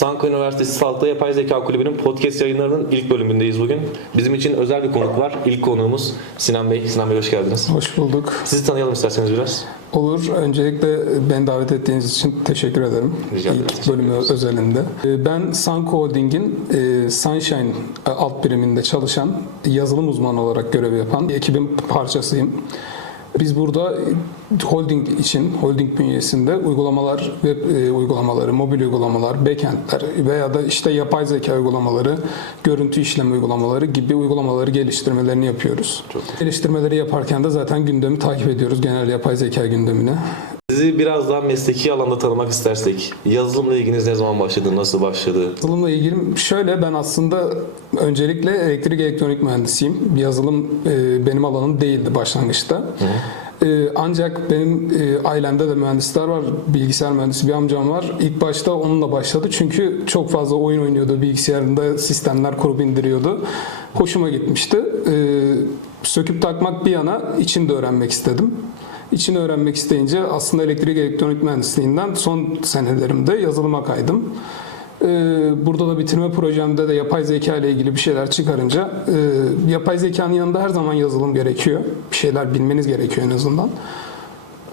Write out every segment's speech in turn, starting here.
Sanko Üniversitesi Sağlıkta Yapay Zeka Kulübü'nün podcast yayınlarının ilk bölümündeyiz bugün. Bizim için özel bir konuk var. İlk konuğumuz Sinan Bey. Sinan Bey hoş geldiniz. Hoş bulduk. Sizi tanıyalım isterseniz biraz. Olur. Öncelikle beni davet ettiğiniz için teşekkür ederim. Rica ederim. İlk bölümü özelinde. Ee, Ben Sanko Holding'in e, Sunshine alt biriminde çalışan yazılım uzmanı olarak görev yapan ekibin parçasıyım. Biz burada holding için, holding bünyesinde uygulamalar, web e, uygulamaları, mobil uygulamalar, backendler veya da işte yapay zeka uygulamaları, görüntü işleme uygulamaları gibi uygulamaları geliştirmelerini yapıyoruz. Geliştirmeleri yaparken de zaten gündemi takip ediyoruz, genel yapay zeka gündemini. Sizi biraz daha mesleki alanda tanımak istersek. Yazılımla ilginiz ne zaman başladı, nasıl başladı? Yazılımla ilgili şöyle ben aslında öncelikle elektrik elektronik mühendisiyim. Yazılım e, benim alanım değildi başlangıçta. E, ancak benim e, ailemde de mühendisler var. Bilgisayar mühendisi bir amcam var. İlk başta onunla başladı. Çünkü çok fazla oyun oynuyordu. Bilgisayarında sistemler kurup indiriyordu. Hoşuma gitmişti. E, söküp takmak bir yana içini de öğrenmek istedim. İçini öğrenmek isteyince aslında elektrik elektronik mühendisliğinden son senelerimde yazılıma kaydım. Ee, Burada da bitirme projemde de yapay zeka ile ilgili bir şeyler çıkarınca e, yapay zekanın yanında her zaman yazılım gerekiyor. Bir şeyler bilmeniz gerekiyor en azından.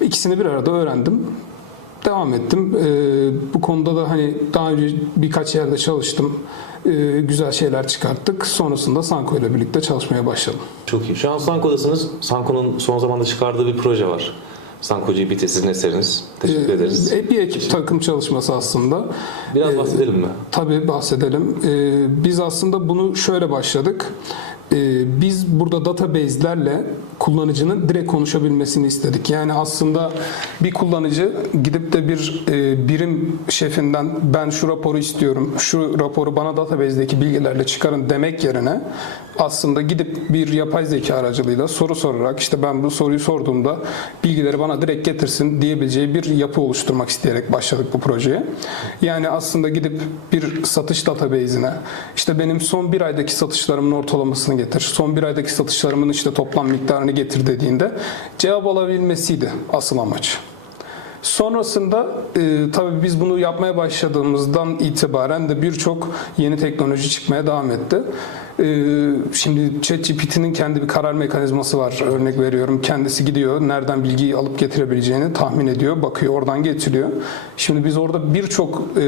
İkisini bir arada öğrendim. Devam ettim. Ee, Bu konuda da hani daha önce birkaç yerde çalıştım. Ee, Güzel şeyler çıkarttık. Sonrasında Sanko ile birlikte çalışmaya başladım. Çok iyi. Şu an Sanko'dasınız. Sanko'nun son zamanda çıkardığı bir proje var. Sanko GPT sizin eseriniz. Teşekkür ederiz. Ee, Bir ekip takım çalışması aslında. Biraz Ee, bahsedelim mi? Tabii bahsedelim. Ee, biz aslında bunu şöyle başladık. Ee, biz burada database'lerle kullanıcının direkt konuşabilmesini istedik. Yani aslında bir kullanıcı gidip de bir e, birim şefinden ben şu raporu istiyorum, şu raporu bana database'deki bilgilerle çıkarın demek yerine aslında gidip bir yapay zeka aracılığıyla soru sorarak işte ben bu soruyu sorduğumda bilgileri bana direkt getirsin diyebileceği bir yapı oluşturmak isteyerek başladık bu projeye. Yani aslında gidip bir satış database'ine işte benim son bir aydaki satışlarımın ortalamasını getir, son bir aydaki satışlarımın işte toplam miktarını getir dediğinde cevap alabilmesiydi asıl amaç. Sonrasında e, tabii biz bunu yapmaya başladığımızdan itibaren de birçok yeni teknoloji çıkmaya devam etti. E, şimdi ChatGPT'nin kendi bir karar mekanizması var. Örnek veriyorum. Kendisi gidiyor. Nereden bilgiyi alıp getirebileceğini tahmin ediyor. Bakıyor. Oradan getiriyor. Şimdi biz orada birçok e,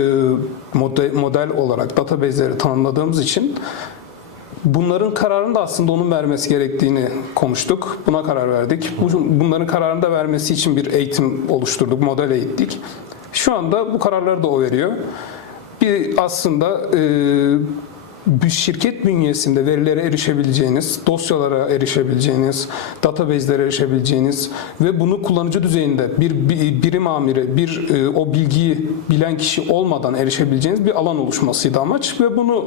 model, model olarak database'leri tanımladığımız için Bunların kararını da aslında onun vermesi gerektiğini konuştuk. Buna karar verdik. Bu- Bunların kararını da vermesi için bir eğitim oluşturduk, model eğittik. Şu anda bu kararları da o veriyor. Bir aslında e, bir şirket bünyesinde verilere erişebileceğiniz, dosyalara erişebileceğiniz, database'lere erişebileceğiniz ve bunu kullanıcı düzeyinde bir, bir birim amiri, bir e, o bilgiyi bilen kişi olmadan erişebileceğiniz bir alan oluşmasıydı amaç ve bunu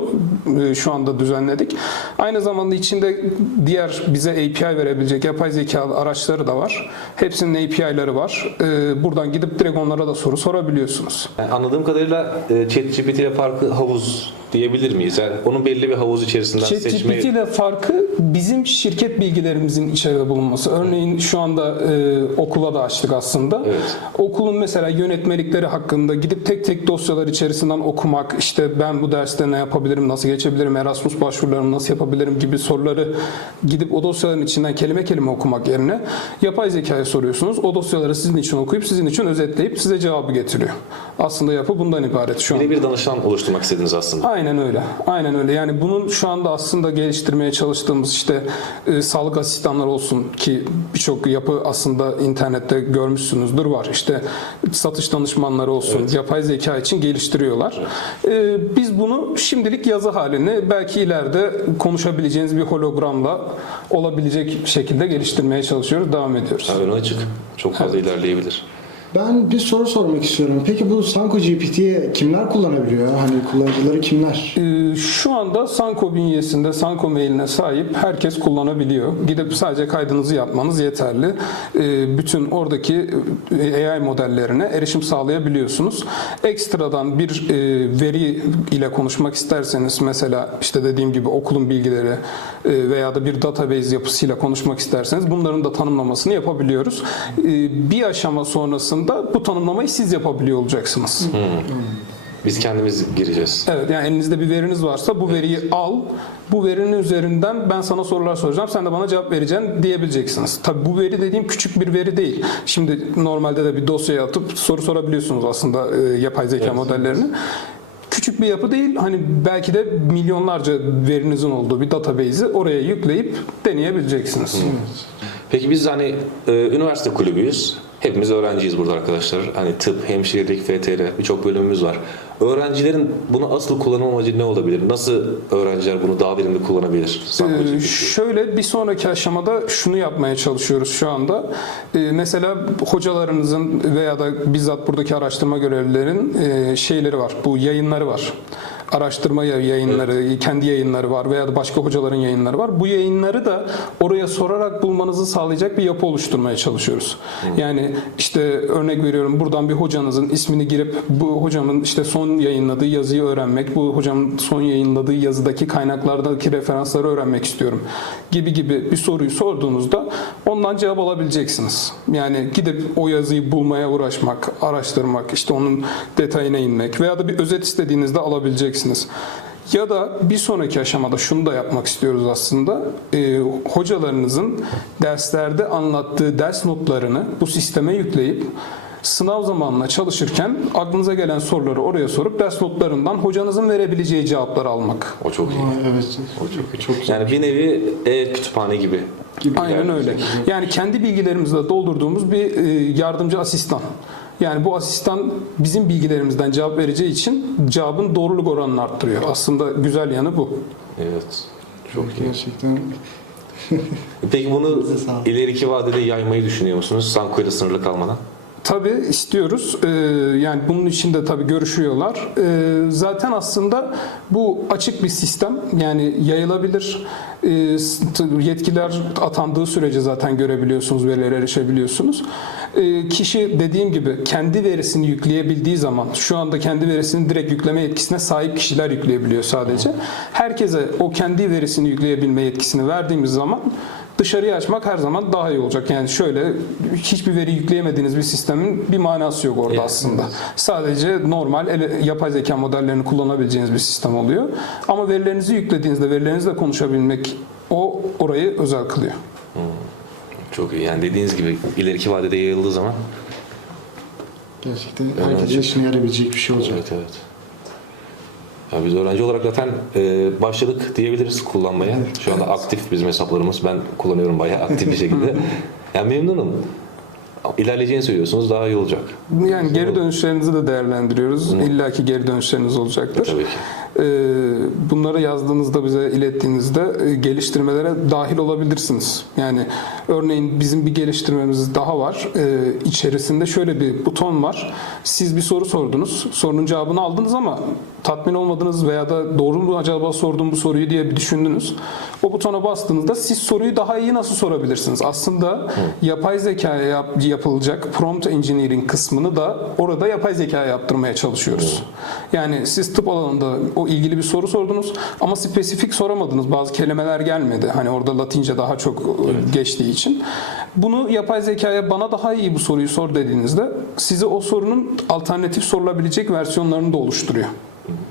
e, şu anda düzenledik. Aynı zamanda içinde diğer bize API verebilecek yapay zeka araçları da var. Hepsinin API'ları var. E, buradan gidip direkt onlara da soru sorabiliyorsunuz. Yani anladığım kadarıyla ChatGPT ile farkı havuz diyebilir miyiz? Yani onun belli bir havuz içerisinden ChatGPT seçmeyi... ile farkı bizim şirket bilgilerimizin içeride bulunması. Örneğin şu anda e, okula da açtık aslında. Evet. Okulun mesela yönetmelikleri hakkında gidip tek tek dosyalar içerisinden okumak, işte ben bu derste ne yapabilirim, nasıl geçebilirim, Erasmus başvurularımı nasıl yapabilirim gibi soruları gidip o dosyaların içinden kelime kelime okumak yerine yapay zekaya soruyorsunuz. O dosyaları sizin için okuyup sizin için özetleyip size cevabı getiriyor. Aslında yapı bundan ibaret şu an. bir danışan oluşturmak istediniz aslında. Aynen öyle. Aynen öyle. Yani bunun şu anda aslında geliştirmeye çalıştığımız işte e, sağlık asistanları olsun ki birçok yapı aslında internette görmüşsünüzdür var. İşte satış danışmanları olsun. Yapay zeka için geliştiriyorlar. E, biz bunu şimdilik yazı haline belki ileride konuşabileceğiniz bir hologramla olabilecek şekilde geliştirmeye çalışıyoruz. Devam ediyoruz. Ha, Önü açık. Çok fazla ilerleyebilir. Ben bir soru sormak istiyorum. Peki bu Sanko GPT'yi kimler kullanabiliyor? Hani kullanıcıları kimler? Ee, Şu anda Sanko bünyesinde Sanko mailine sahip herkes kullanabiliyor. Gidip sadece kaydınızı yapmanız yeterli. Ee, Bütün oradaki e, AI modellerine erişim sağlayabiliyorsunuz. Ekstradan bir e, veri ile konuşmak isterseniz mesela işte dediğim gibi okulun bilgileri e, veya da bir database yapısıyla konuşmak isterseniz bunların da tanımlamasını yapabiliyoruz. Ee, Bir aşama sonrasında bu tanımlamayı siz yapabiliyor olacaksınız. Biz kendimiz gireceğiz. Evet yani elinizde bir veriniz varsa bu veriyi al. Bu verinin üzerinden ben sana sorular soracağım. Sen de bana cevap vereceksin diyebileceksiniz. Tabii bu veri dediğim küçük bir veri değil. Şimdi normalde de bir dosyaya atıp soru sorabiliyorsunuz aslında e, yapay zeka modellerini. Küçük bir yapı değil. Hani belki de milyonlarca verinizin olduğu bir database'i oraya yükleyip deneyebileceksiniz. Peki biz hani e, üniversite kulübüyüz. Hepimiz öğrenciyiz burada arkadaşlar. Hani tıp, hemşirelik, FTR birçok bölümümüz var. Öğrencilerin bunu asıl kullanım amacı ne olabilir? Nasıl öğrenciler bunu daha verimli kullanabilir? Ee, şöyle bir sonraki aşamada şunu yapmaya çalışıyoruz şu anda. Ee, mesela hocalarınızın veya da bizzat buradaki araştırma görevlilerin e, şeyleri var. Bu yayınları var. Araştırma ya- yayınları, kendi yayınları var veya da başka hocaların yayınları var. Bu yayınları da oraya sorarak bulmanızı sağlayacak bir yapı oluşturmaya çalışıyoruz. Yani işte örnek veriyorum buradan bir hocanızın ismini girip bu hocamın işte son yayınladığı yazıyı öğrenmek, bu hocamın son yayınladığı yazıdaki kaynaklardaki referansları öğrenmek istiyorum gibi gibi bir soruyu sorduğunuzda ondan cevap alabileceksiniz. Yani gidip o yazıyı bulmaya uğraşmak, araştırmak, işte onun detayına inmek veya da bir özet istediğinizde alabileceksiniz. Ya da bir sonraki aşamada şunu da yapmak istiyoruz aslında. Ee, hocalarınızın derslerde anlattığı ders notlarını bu sisteme yükleyip sınav zamanına çalışırken aklınıza gelen soruları oraya sorup ders notlarından hocanızın verebileceği cevapları almak. O çok iyi. Aa, evet. O çok iyi. Çok güzel. Yani bir nevi e-kütüphane gibi. Aynen öyle. Yani kendi bilgilerimizle doldurduğumuz bir e, yardımcı asistan. Yani bu asistan bizim bilgilerimizden cevap vereceği için cevabın doğruluk oranını arttırıyor. Aslında güzel yanı bu. Evet. Çok iyi. Gerçekten Peki bunu ileriki vadede yaymayı düşünüyor musunuz? Sanko ile sınırlı kalmadan. Tabii istiyoruz. Ee, yani bunun için de tabii görüşüyorlar. Ee, zaten aslında bu açık bir sistem. Yani yayılabilir. Ee, yetkiler atandığı sürece zaten görebiliyorsunuz, verilere erişebiliyorsunuz. Ee, kişi dediğim gibi kendi verisini yükleyebildiği zaman, şu anda kendi verisini direkt yükleme yetkisine sahip kişiler yükleyebiliyor sadece. Herkese o kendi verisini yükleyebilme yetkisini verdiğimiz zaman dışarıya açmak her zaman daha iyi olacak. Yani şöyle hiçbir veri yükleyemediğiniz bir sistemin bir manası yok orada Evet. aslında. Sadece normal ele- yapay zeka modellerini kullanabileceğiniz bir sistem oluyor. Ama verilerinizi yüklediğinizde verilerinizle konuşabilmek o orayı özel kılıyor. Çok iyi. Yani dediğiniz gibi ileriki vadede yayıldığı zaman gerçekten herkesin işine yarayabilecek bir şey olacak. Evet evet. Ya biz öğrenci olarak zaten e, başladık diyebiliriz kullanmaya. Şu anda aktif bizim hesaplarımız. Ben kullanıyorum bayağı aktif bir şekilde. yani memnunum. İlerleyeceğini söylüyorsunuz daha iyi olacak. Yani geri dönüşlerinizi de değerlendiriyoruz. İlla ki geri dönüşleriniz olacaktır. Tabii ki. Ee, Bunları yazdığınızda bize ilettiğinizde e, geliştirmelere dahil olabilirsiniz. Yani örneğin bizim bir geliştirmemiz daha var. Ee, İçerisinde şöyle bir buton var. Siz bir soru sordunuz. Sorunun cevabını aldınız ama tatmin olmadınız veya da doğru mu acaba sorduğum bu soruyu diye bir düşündünüz. O butona bastığınızda siz soruyu daha iyi nasıl sorabilirsiniz? Aslında yapay zekaya yap- yapılacak prompt engineering kısmını da orada yapay zekaya yaptırmaya çalışıyoruz. Yani siz tıp alanında o ilgili bir soru sordunuz ama spesifik soramadınız. Bazı kelimeler gelmedi. Hani orada Latince daha çok e, geçtiği için. Bunu yapay zekaya bana daha iyi bu soruyu sor dediğinizde size o sorunun alternatif sorulabilecek versiyonlarını da oluşturuyor.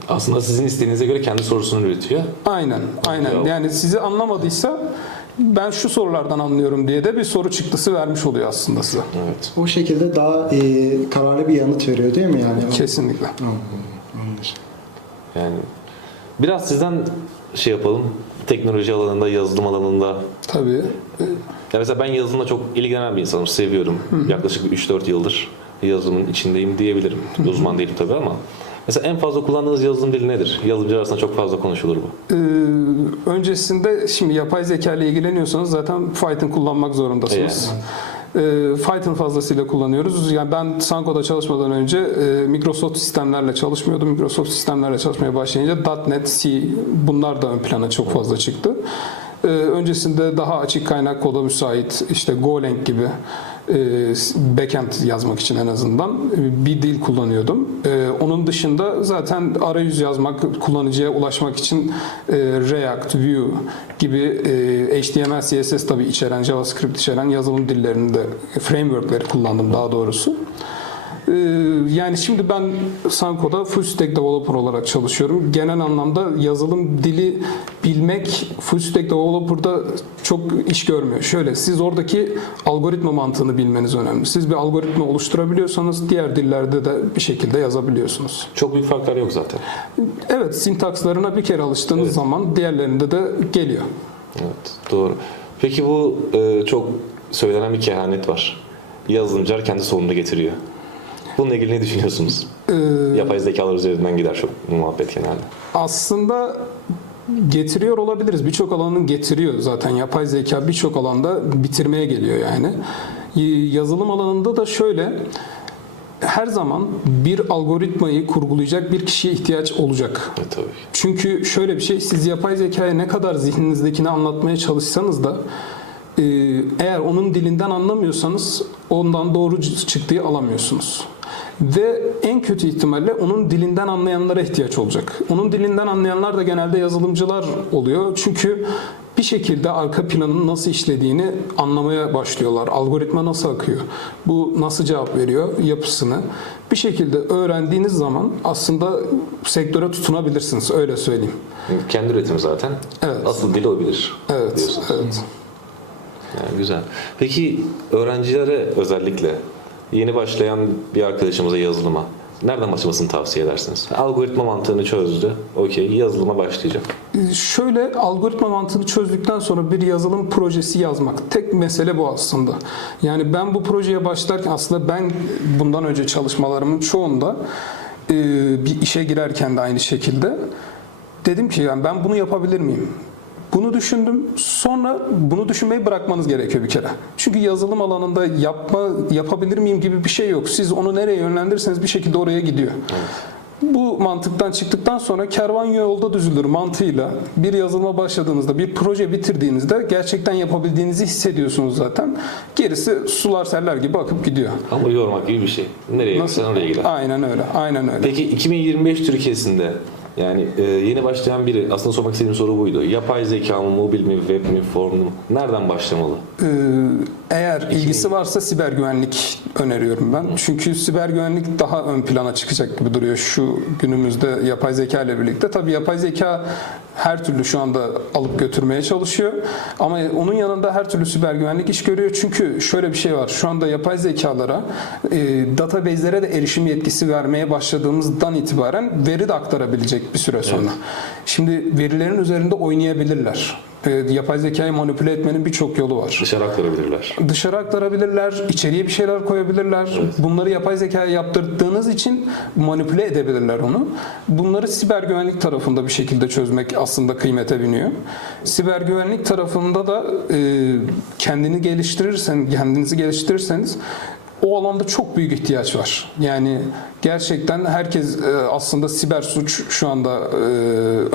Aslında sizin isteğinize göre kendi sorusunu üretiyor. Aynen, aynen. Ya. Yani sizi anlamadıysa ben şu sorulardan anlıyorum diye de bir soru çıktısı vermiş oluyor aslında size. Evet. O şekilde daha e, kararlı bir yanıt veriyor değil mi yani? Kesinlikle. Tamam, anlaşıldı. Yani biraz sizden şey yapalım. Teknoloji alanında, yazılım alanında. Tabii. Ya mesela ben yazılımla çok ilgilenen bir insanım. Seviyorum. Yaklaşık 3-4 yıldır yazılımın içindeyim diyebilirim. Uzman değilim tabii ama. Mesela en fazla kullandığınız yazılım dili nedir? Yazılımcılar arasında çok fazla konuşulur bu. Ee, öncesinde şimdi yapay zeka ile ilgileniyorsanız zaten Python kullanmak zorundasınız. E, Python fazlasıyla kullanıyoruz. Yani ben Sanko'da çalışmadan önce e, Microsoft sistemlerle çalışmıyordum. Microsoft sistemlerle çalışmaya başlayınca .NET, C bunlar da ön plana çok fazla çıktı. E, öncesinde daha açık kaynak koda müsait işte Golang gibi backend yazmak için en azından e, bir dil kullanıyordum. E, onun dışında zaten arayüz yazmak, kullanıcıya ulaşmak için e, React, Vue gibi e, HTML, CSS tabii içeren, JavaScript içeren yazılım dillerini de frameworkleri kullandım daha doğrusu. Ee, Yani şimdi ben Sanko'da full stack developer olarak çalışıyorum. Genel anlamda yazılım dili bilmek full stack developer'da çok iş görmüyor. Şöyle siz oradaki algoritma mantığını bilmeniz önemli. Siz bir algoritma oluşturabiliyorsanız diğer dillerde de bir şekilde yazabiliyorsunuz. Çok büyük farklar yok zaten. Evet sintakslarına bir kere alıştığınız zaman diğerlerinde de geliyor. Evet, doğru. Peki bu e, çok söylenen bir kehanet var. Yazılımcılar kendi sonunu getiriyor. Bununla ilgili ne düşünüyorsunuz? Ee, Yapay zekalar üzerinden gider çok muhabbet genelde. Aslında getiriyor olabiliriz. Birçok alanın getiriyor zaten. Yapay zeka birçok alanda bitirmeye geliyor yani. Y- Yazılım alanında da şöyle her zaman bir algoritmayı kurgulayacak bir kişiye ihtiyaç olacak. E, tabii. Çünkü şöyle bir şey, siz yapay zekaya ne kadar zihninizdekini anlatmaya çalışsanız da e, eğer onun dilinden anlamıyorsanız ondan doğru çıktığı alamıyorsunuz. Ve en kötü ihtimalle onun dilinden anlayanlara ihtiyaç olacak. Onun dilinden anlayanlar da genelde yazılımcılar oluyor. Çünkü bir şekilde arka planın nasıl işlediğini anlamaya başlıyorlar. Algoritma nasıl akıyor? Bu nasıl cevap veriyor? Yapısını. Bir şekilde öğrendiğiniz zaman aslında sektöre tutunabilirsiniz. Öyle söyleyeyim. Kendi üretimi zaten. Evet. Asıl dili o bilir. Evet, diyorsunuz. evet. Yani güzel. Peki öğrencilere özellikle yeni başlayan bir arkadaşımıza yazılıma nereden başlamasını tavsiye edersiniz? Algoritma mantığını çözdü. Okey yazılıma başlayacak. Şöyle algoritma mantığını çözdükten sonra bir yazılım projesi yazmak. Tek mesele bu aslında. Yani ben bu projeye başlarken aslında ben bundan önce çalışmalarımın çoğunda e, bir işe girerken de aynı şekilde dedim ki yani ben bunu yapabilir miyim? Bunu düşündüm. Sonra bunu düşünmeyi bırakmanız gerekiyor bir kere. Çünkü yazılım alanında yapma yapabilir miyim gibi bir şey yok. Siz onu nereye yönlendirirseniz bir şekilde oraya gidiyor. Bu mantıktan çıktıktan sonra kervan yolda düzülür mantığıyla bir yazılıma başladığınızda, bir proje bitirdiğinizde gerçekten yapabildiğinizi hissediyorsunuz zaten. Gerisi sular seller gibi akıp gidiyor. Ama yormak gibi bir şey. Nereye gitsen oraya gider. Aynen öyle. Aynen öyle. Peki 2025 Türkiye'sinde yani e, yeni başlayan biri aslında sormak istediğim soru buydu. Yapay zeka mı, mobil mi, web mi, form mu? Nereden başlamalı? Ee, eğer ilgisi varsa siber güvenlik öneriyorum ben. Çünkü siber güvenlik daha ön plana çıkacak gibi duruyor şu günümüzde yapay zeka ile birlikte. Tabii yapay zeka her türlü şu anda alıp götürmeye çalışıyor. Ama onun yanında her türlü siber güvenlik iş görüyor. Çünkü şöyle bir şey var. Şu anda yapay zekalara e, database'lere de erişim yetkisi vermeye başladığımızdan itibaren veri de aktarabilecek bir süre sonra. Şimdi verilerin üzerinde oynayabilirler. E, yapay zekayı manipüle etmenin birçok yolu var. Dışarı aktarabilirler. Dışarı aktarabilirler, içeriye bir şeyler koyabilirler. Bunları yapay zekaya yaptırdığınız için manipüle edebilirler onu. Bunları siber güvenlik tarafında bir şekilde çözmek aslında kıymete biniyor. Siber güvenlik tarafında da e, kendini geliştirirsen, kendinizi geliştirirseniz o alanda çok büyük ihtiyaç var. Yani gerçekten herkes e, aslında siber suç şu anda e,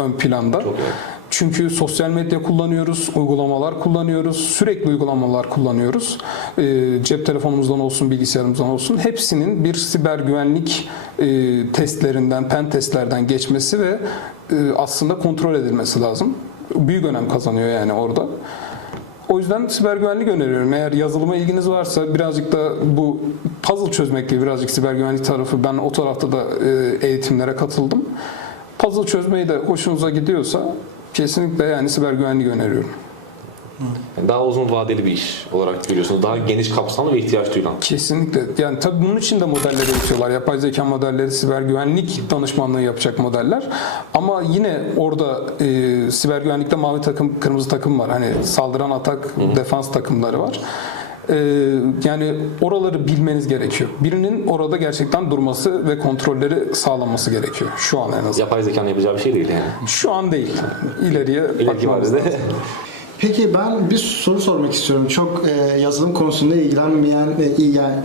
ön planda. Çok evet. Çünkü sosyal medya kullanıyoruz, uygulamalar kullanıyoruz, sürekli uygulamalar kullanıyoruz. Ee, cep telefonumuzdan olsun, bilgisayarımızdan olsun hepsinin bir siber güvenlik e, testlerinden, pen testlerden geçmesi ve e, aslında kontrol edilmesi lazım. Büyük önem kazanıyor yani orada. O yüzden siber güvenlik öneriyorum. Eğer yazılıma ilginiz varsa birazcık da bu puzzle çözmek gibi birazcık siber güvenlik tarafı ben o tarafta da e, eğitimlere katıldım. Puzzle çözmeyi de hoşunuza gidiyorsa kesinlikle yani siber güvenlik öneriyorum. Yani daha uzun vadeli bir iş olarak görüyorsunuz. Daha geniş kapsamlı ve ihtiyaç duyulan. Kesinlikle. Yani tabii bunun için de modelleri üretiyorlar. Yapay zeka modelleri, siber güvenlik danışmanlığı yapacak modeller. Ama yine orada e, siber güvenlikte mavi takım, kırmızı takım var. Hani saldıran atak, defans takımları var. E, yani oraları bilmeniz gerekiyor. Birinin orada gerçekten durması ve kontrolleri sağlaması gerekiyor. Şu an en azından. Yapay zekanın yapacağı bir şey değil yani. Şu an değil. İleriye İleriki bakmamız lazım. Peki ben bir soru sormak istiyorum. Çok e, yazılım konusunda ilgilenmeyen, e, ilgilen,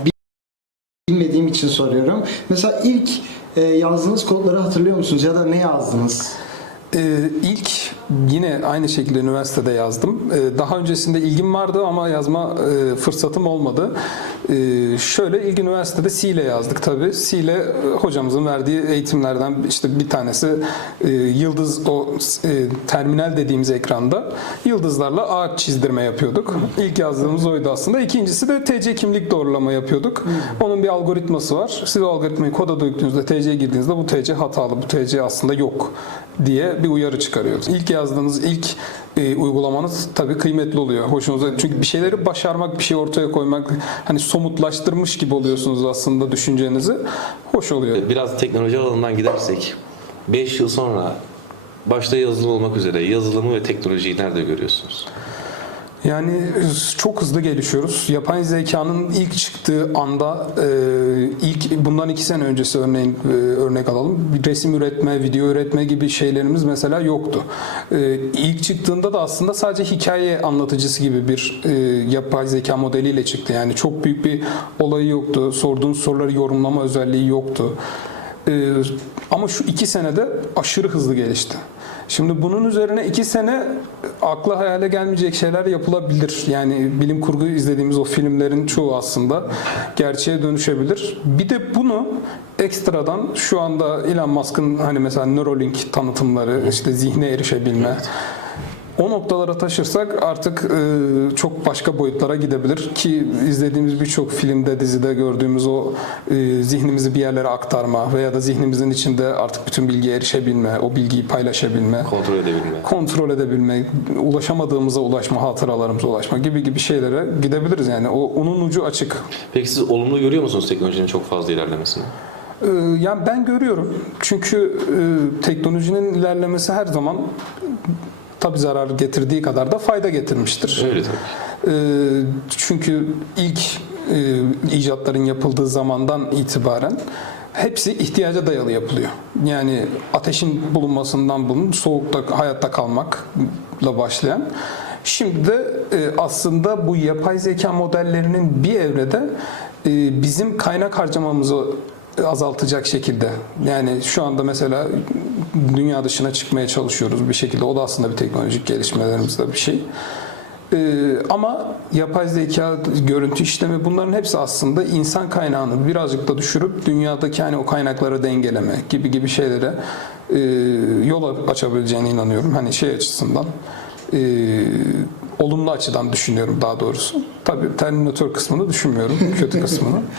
bilmediğim için soruyorum. Mesela ilk e, yazdığınız kodları hatırlıyor musunuz ya da ne yazdınız? Ee, ilk yine aynı şekilde üniversitede yazdım. Ee, daha öncesinde ilgim vardı ama yazma e, fırsatım olmadı. Ee, şöyle ilk üniversitede C ile yazdık tabii. C ile e, hocamızın verdiği eğitimlerden işte bir tanesi e, yıldız o terminal dediğimiz ekranda yıldızlarla ağaç çizdirme yapıyorduk. İlk yazdığımız oydu aslında. İkincisi de TC kimlik doğrulama yapıyorduk. Onun bir algoritması var. Siz o algoritmayı koda döktüğünüzde TC'ye girdiğinizde bu TC hatalı, bu TC aslında yok diye bir uyarı çıkarıyoruz. İlk yazdığınız ilk e, uygulamanız tabii kıymetli oluyor. Hoşunuza çünkü bir şeyleri başarmak, bir şey ortaya koymak hani somutlaştırmış gibi oluyorsunuz aslında düşüncenizi. Hoş oluyor. Biraz teknoloji alanından gidersek 5 yıl sonra başta yazılım olmak üzere yazılımı ve teknolojiyi nerede görüyorsunuz? Yani çok hızlı gelişiyoruz. Yapay zekanın ilk çıktığı anda e, ilk bundan iki sene öncesi örneğin e, örnek alalım. Resim üretme, video üretme gibi şeylerimiz mesela yoktu. E, ilk çıktığında da aslında sadece hikaye anlatıcısı gibi bir e, yapay zeka modeliyle çıktı. Yani çok büyük bir olayı yoktu. Sorduğunuz soruları yorumlama özelliği yoktu. E, ama şu iki senede aşırı hızlı gelişti. Şimdi bunun üzerine iki sene akla hayale gelmeyecek şeyler yapılabilir. Yani bilim kurgu izlediğimiz o filmlerin çoğu aslında gerçeğe dönüşebilir. Bir de bunu ekstradan şu anda Elon Musk'ın hani mesela Neuralink tanıtımları, işte zihne erişebilme. O noktalara taşırsak artık e, çok başka boyutlara gidebilir ki izlediğimiz birçok filmde, dizide gördüğümüz o e, zihnimizi bir yerlere aktarma veya da zihnimizin içinde artık bütün bilgiye erişebilme, o bilgiyi paylaşabilme, Kontrol edebilme. kontrol edebilme, ulaşamadığımıza ulaşma, hatıralarımıza ulaşma gibi gibi şeylere gidebiliriz yani. O onun ucu açık. Peki siz olumlu görüyor musunuz teknolojinin çok fazla ilerlemesini? Ee, Yani ben görüyorum. Çünkü e, teknolojinin ilerlemesi her zaman tabi zarar getirdiği kadar da fayda getirmiştir. Öyle tabii. Ee, Çünkü ilk e, icatların yapıldığı zamandan itibaren hepsi ihtiyaca dayalı yapılıyor. Yani ateşin bulunmasından bulun, soğukta hayatta kalmakla başlayan. Şimdi de e, aslında bu yapay zeka modellerinin bir evrede e, bizim kaynak harcamamızı azaltacak şekilde. Yani şu anda mesela dünya dışına çıkmaya çalışıyoruz bir şekilde. O da aslında bir teknolojik gelişmelerimizde bir şey. Ee, ama yapay zeka, görüntü işlemi bunların hepsi aslında insan kaynağını birazcık da düşürüp dünyadaki hani o kaynakları dengeleme gibi gibi şeylere e, yol açabileceğine inanıyorum. Hani şey açısından e, olumlu açıdan düşünüyorum daha doğrusu. Tabii Terminator kısmını düşünmüyorum, kötü kısmını.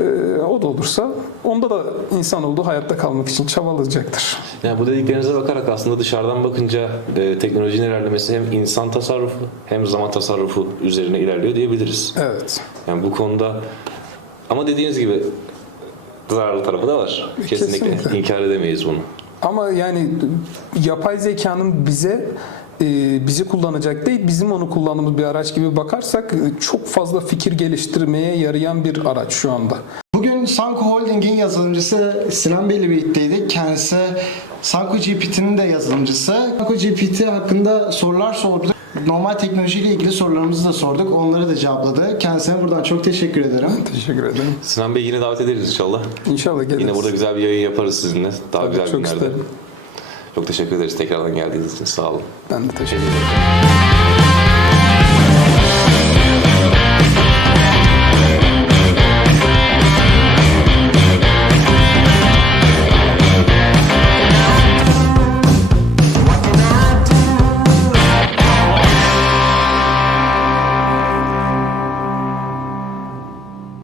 E, o da olursa onda da insanoğlu hayatta kalmak için çabalayacaktır. Yani bu dediklerinize bakarak aslında dışarıdan bakınca e, teknolojinin ilerlemesi hem insan tasarrufu hem zaman tasarrufu üzerine ilerliyor diyebiliriz. Evet. Yani bu konuda ama dediğiniz gibi zararlı tarafı da var. Kesinlikle, Kesinlikle. inkar edemeyiz bunu. Ama yani yapay zekanın bize e, bizi kullanacak değil, bizim onu kullandığımız bir araç gibi bakarsak e, çok fazla fikir geliştirmeye yarayan bir araç şu anda. Bugün Sanko Holding'in yazılımcısı Sinan Bey ile birlikteydik. Kendisi Sanko GPT'nin de yazılımcısı. Sanko GPT hakkında sorular sorduk. Normal teknolojiyle ilgili sorularımızı da sorduk. Onları da cevapladı. Kendisine buradan çok teşekkür ederim. Teşekkür ederim. Sinan Bey yine davet ederiz inşallah. İnşallah geliriz. Yine burada güzel bir yayın yaparız sizinle. Daha Tabii, güzel çok günlerde. isterim. Çok teşekkür ederiz tekrardan geldiğiniz için. Sağ olun. Ben de teşekkür ederim.